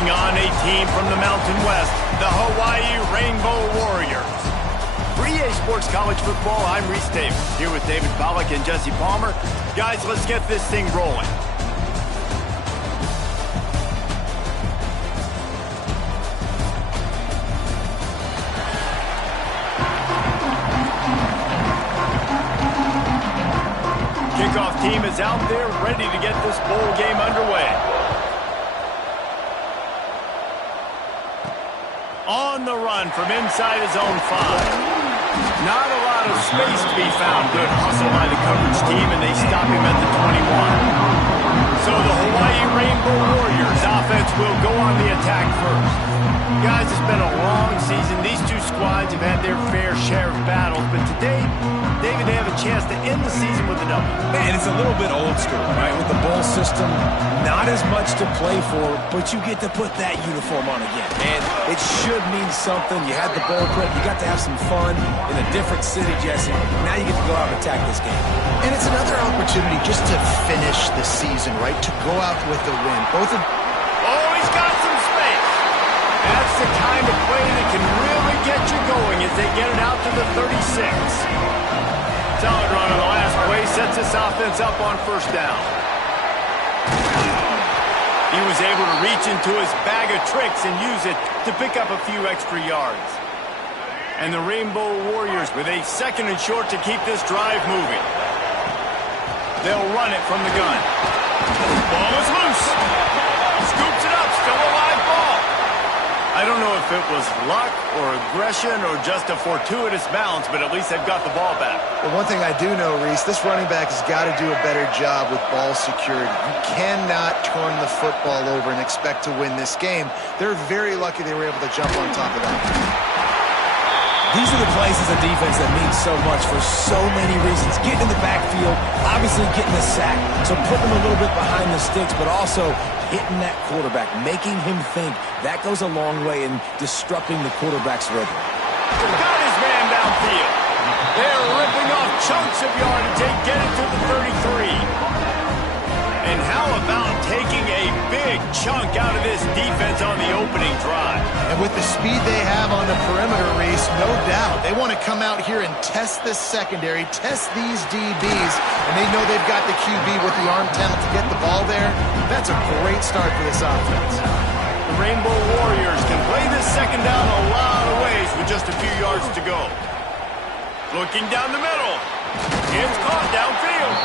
Taking on a team from the Mountain West, the Hawaii Rainbow Warriors. For EA Sports College Football, I'm Reese Davis, here with David Pollack and Jesse Palmer. Guys, let's get this thing rolling. Kickoff team is out there, ready to get this bowl game underway. On the run from inside his own 5. Not a lot of space to be found. Good hustle by the coverage team, and they stop him at the 21. So the Hawaii Rainbow Warriors offense will go on the attack first. Guys, it's been a long season. These two squads have had their fair share of battles, but today, David, they have a chance to end the season with a W. Man, it's a little bit old school, right? With the bowl system, not as much to play for, but you get to put that uniform on again. And it should mean something. You had the bowl prep. You got to have some fun in a different city, Jesse. Now you get to go out and attack this game. And it's another opportunity just to finish the season, right? To go out with a win. Oh, he's got some space. That's the kind of play that can really get you going as they get it out to the 36. Solid run on the last play, sets this offense up on first down. He was able to reach into his bag of tricks and use it to pick up a few extra yards. And the Rainbow Warriors with a second and short to keep this drive moving. They'll run it from the gun. Ball is loose. Scoops it up, still a live ball. I don't know if it was luck or aggression or just a fortuitous bounce, but at least they've got the ball back. Well, one thing I do know, Reese, this running back has got to do a better job with ball security. You cannot turn the football over and expect to win this game. They're very lucky they were able to jump on top of that. These are the plays as a defense that mean so much for so many reasons. Getting in the backfield, obviously getting the sack, so putting them a little bit behind the sticks, but also hitting that quarterback, making him think. That goes a long way in disrupting the quarterback's rhythm. He's got his man downfield. They're ripping off chunks of yardage. They get it to the 33. And how about taking a big chunk out of this defense on the opening drive? And with the speed they have on the perimeter, Reese, no doubt, they want to come out here and test this secondary, test these DBs, and they know they've got the QB with the arm talent to get the ball there. That's a great start for this offense. The Rainbow Warriors can play this second down a lot of ways with just a few yards to go. Looking down the middle. It's caught downfield.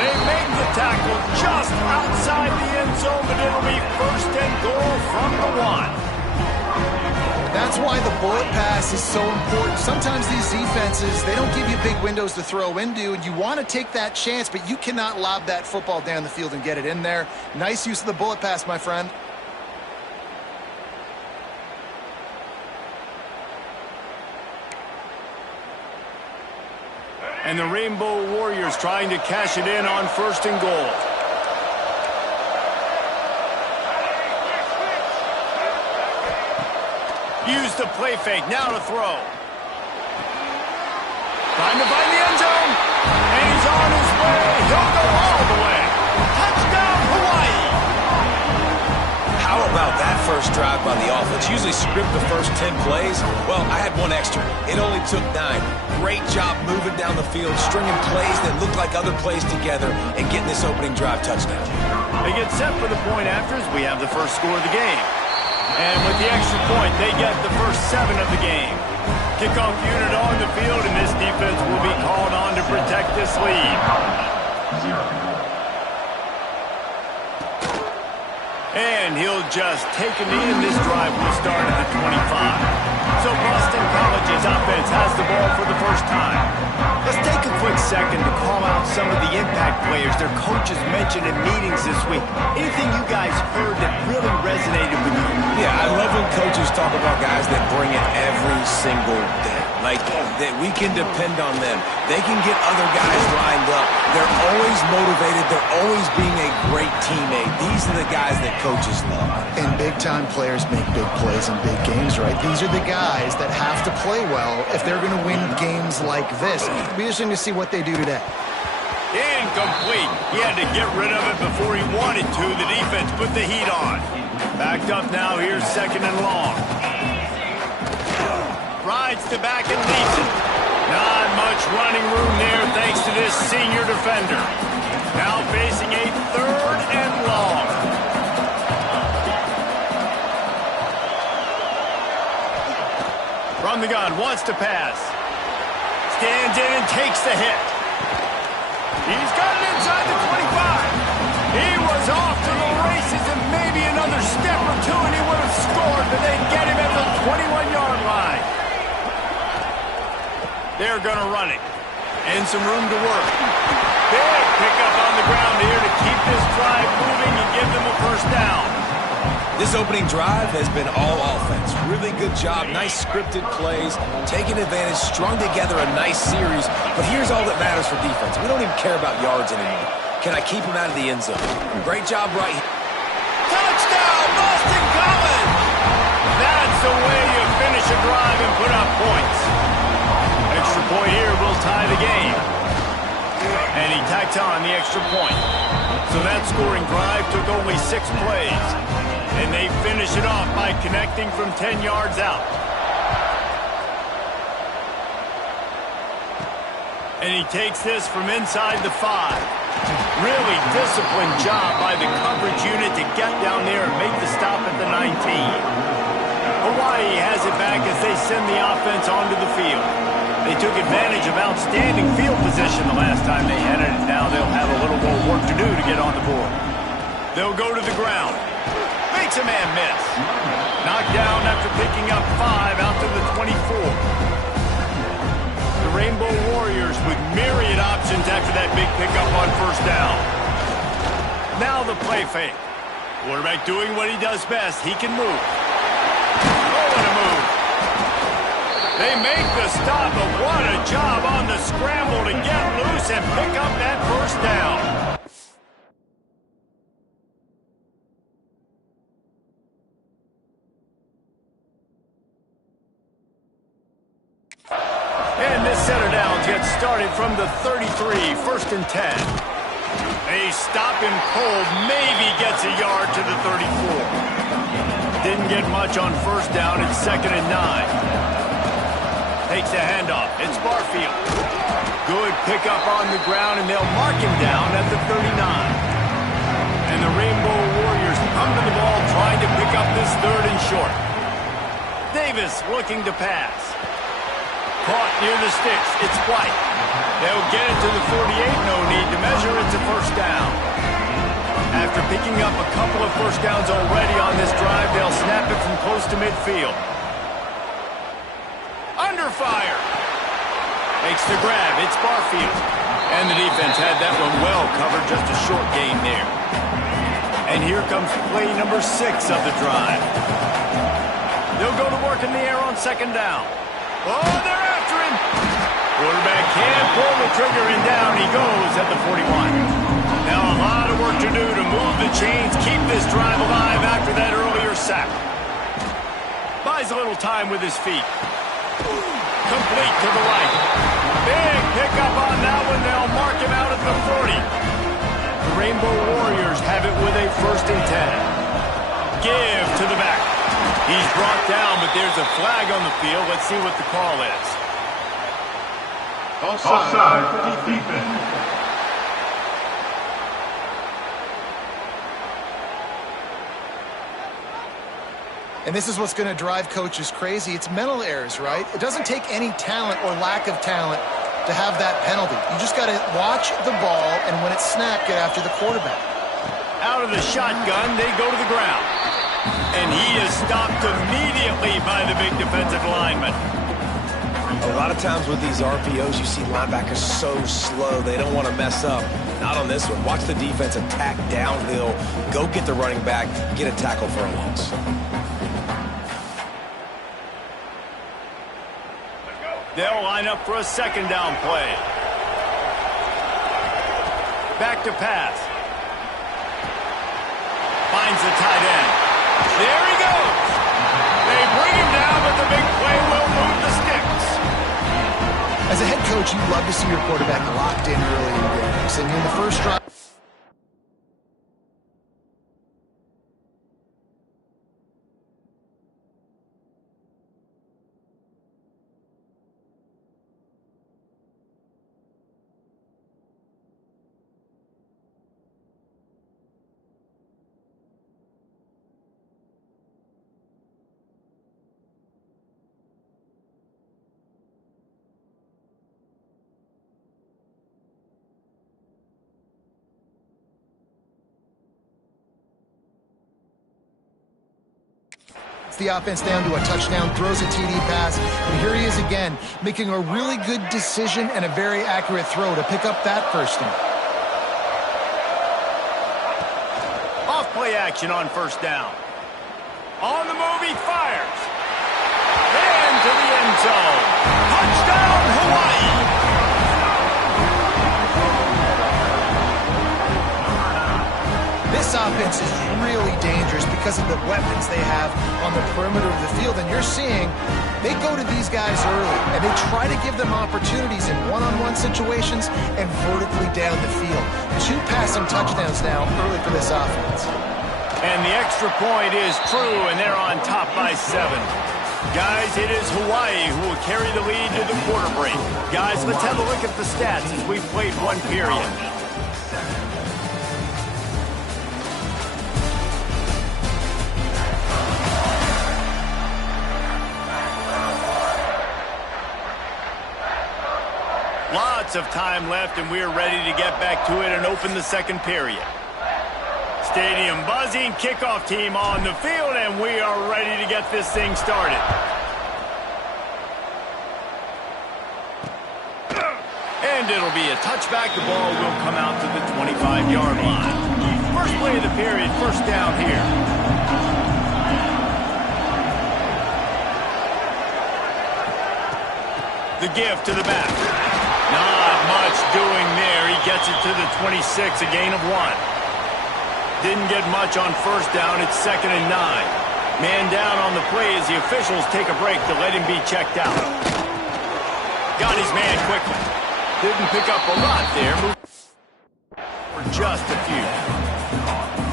They make the tackle just outside the end zone, but it'll be first and goal from the 1. That's why the bullet pass is so important. Sometimes these defenses, they don't give you big windows to throw into, and you want to take that chance, but you cannot lob that football down the field and get it in there. Nice use of the bullet pass, my friend. And the Rainbow Warriors trying to cash it in on first and goal. Use the play fake, now to throw. Trying to find the end zone. And he's on his way. He'll go all the way. Touchdown, Hawaii. How about that first drive by the offense? Usually script the first 10 plays. Well, I had one extra. It only took 9. Great job moving down the field, stringing plays that look like other plays together, and getting this opening drive touchdown. They get set for the point afters. We have the first score of the game. And with the extra point, they get the first 7 of the game. Kickoff unit on the field, and this defense will be called on to protect this lead. And he'll just take a knee, and this drive will start at the 25. So Boston College's offense has the ball for the first time. Let's take a quick second to call out some of the impact players their coaches mentioned in meetings this week. Anything you guys heard that really resonated with you? Yeah, I love when coaches talk about guys that bring it every single day. Like, that we can depend on them. They can get other guys lined up. They're always motivated. They're always being a great teammate. These are the guys that coaches love. And big-time players make big plays in big games, right? These are the guys that have to play well if they're going to win games like this. It'll be interesting to see what they do today. Incomplete. He had to get rid of it before he wanted to. The defense put the heat on. Backed up now, here's 2nd and long. Rides to back and leads it. Not much running room there thanks to this senior defender. Now facing a 3rd and long. From the gun, wants to pass. Stands in and takes the hit. He's got it inside the 25. He was off to the races and maybe another step or two and he would have scored, but they get him at the 21-yard line. They're going to run it. And some room to work. Big pickup on the ground here to keep this drive moving and give them a 1st down. This opening drive has been all offense. Really good job, nice scripted plays, taking advantage, strung together a nice series. But here's all that matters for defense. We don't even care about yards anymore. Can I keep him out of the end zone? Great job right here. Touchdown, Boston College! That's the way you finish a drive and put up points. Extra point here will tie the game. And he tacks on the extra point. So that scoring drive took only 6 plays. And they finish it off by connecting from 10 yards out. And he takes this from inside the 5. Really disciplined job by the coverage unit to get down there and make the stop at the 19. Hawaii has it back as they send the offense onto the field. They took advantage of outstanding field position the last time they had it. Now they'll have a little more work to do to get on the board. They'll go to the ground. Makes a man miss. Knocked down after picking up 5 out to the 24. The Rainbow Warriors with myriad options after that big pickup on 1st down. Now the play fake. Quarterback doing what he does best. He can move. Oh, what a move. They make the stop, but what a job on the scramble to get loose and pick up that 1st down. And this center down gets started from the 33, 1st and 10. A stop him cold, maybe gets a yard to the 34. Didn't get much on 1st down, it's 2nd and 9. Takes a handoff, it's Barfield. Good pickup on the ground, and they'll mark him down at the 39. And the Rainbow Warriors come to the ball trying to pick up this 3rd and short. Davis looking to pass. Caught near the sticks. It's White. They'll get it to the 48. No need to measure. It's a 1st down. After picking up a couple of 1st downs already on this drive, they'll snap it from close to midfield. Under fire. Makes the grab. It's Barfield. And the defense had that one well covered. Just a short gain there. And here comes play number 6 of the drive. They'll go to work in the air on 2nd down. Oh, they're after him. Quarterback can't pull the trigger, and down he goes at the 41. Now a lot of work to do to move the chains, keep this drive alive after that earlier sack. Buys a little time with his feet. Complete to the right. Big pickup on that one. They'll mark him out at the 40. The Rainbow Warriors have it with a 1st and 10. Give to the back. He's brought down, but there's a flag on the field. Let's see what the call is. Offside, defense. And this is what's going to drive coaches crazy. It's mental errors, right? It doesn't take any talent or lack of talent to have that penalty. You just got to watch the ball, and when it's snapped, get after the quarterback. Out of the shotgun, they go to the ground. And he is stopped immediately by the big defensive lineman. A lot of times with these RPOs, you see linebackers so slow, they don't want to mess up. Not on this one. Watch the defense attack downhill, go get the running back, get a tackle for a loss. They'll line up for a 2nd down play. Back to pass. Finds the tight end. There he goes. They bring him down, but the big play will move the sticks. As a head coach, you love to see your quarterback locked in early in games. And in the first drive, the offense down to a touchdown, throws a TD pass, and here he is again, making a really good decision and a very accurate throw to pick up that first down. Off play action on first down. On the move, he fires. Into the end zone. Touchdown, Hawaii! This offense is really dangerous because of the weapons they have on the perimeter of the field. And you're seeing they go to these guys early, and they try to give them opportunities in one-on-one situations and vertically down the field. 2 passing touchdowns now early for this offense. And the extra point is true, and they're on top by 7. Guys, it is Hawaii who will carry the lead to the quarter break. Guys, let's have a look at the stats as we've played one period. Lots of time left, and we're ready to get back to it and open the second period. Stadium buzzing, kickoff team on the field, and we are ready to get this thing started. And it'll be a touchback. The ball will come out to the 25-yard line. First play of the period, first down here. The give to the back. Not much doing there. He gets it to the 26, a gain of 1. Didn't get much on first down. It's 2nd and 9. Man down on the play as the officials take a break to let him be checked out. Got his man quickly. Didn't pick up a lot there. For just a few.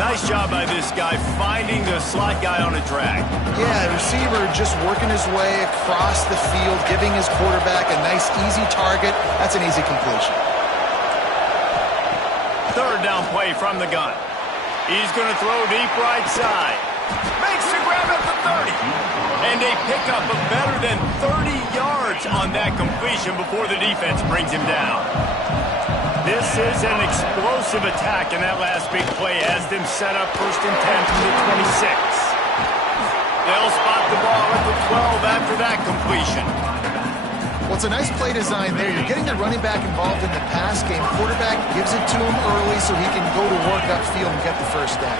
Nice job by this guy finding the slot guy on a drag. Yeah, the receiver just working his way across the field, giving his quarterback a nice, easy target. That's an easy completion. Third down play from the gun. He's going to throw deep right side. Makes the grab at the 30. And they pick up a better than 30 yards on that completion before the defense brings him down. This is an explosive attack, and that last big play has them set up 1st and 10 from the 26. They'll spot the ball at the 12 after that completion. Well, it's a nice play design there. You're getting the running back involved in the pass game. Quarterback gives it to him early so he can go to work upfield and get the first down.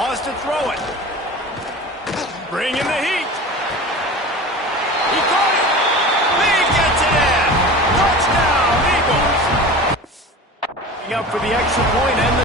Wants to throw it. Bring in the heat. He caught it. He gets it in. Touchdown, Eagles. Up for the extra point and the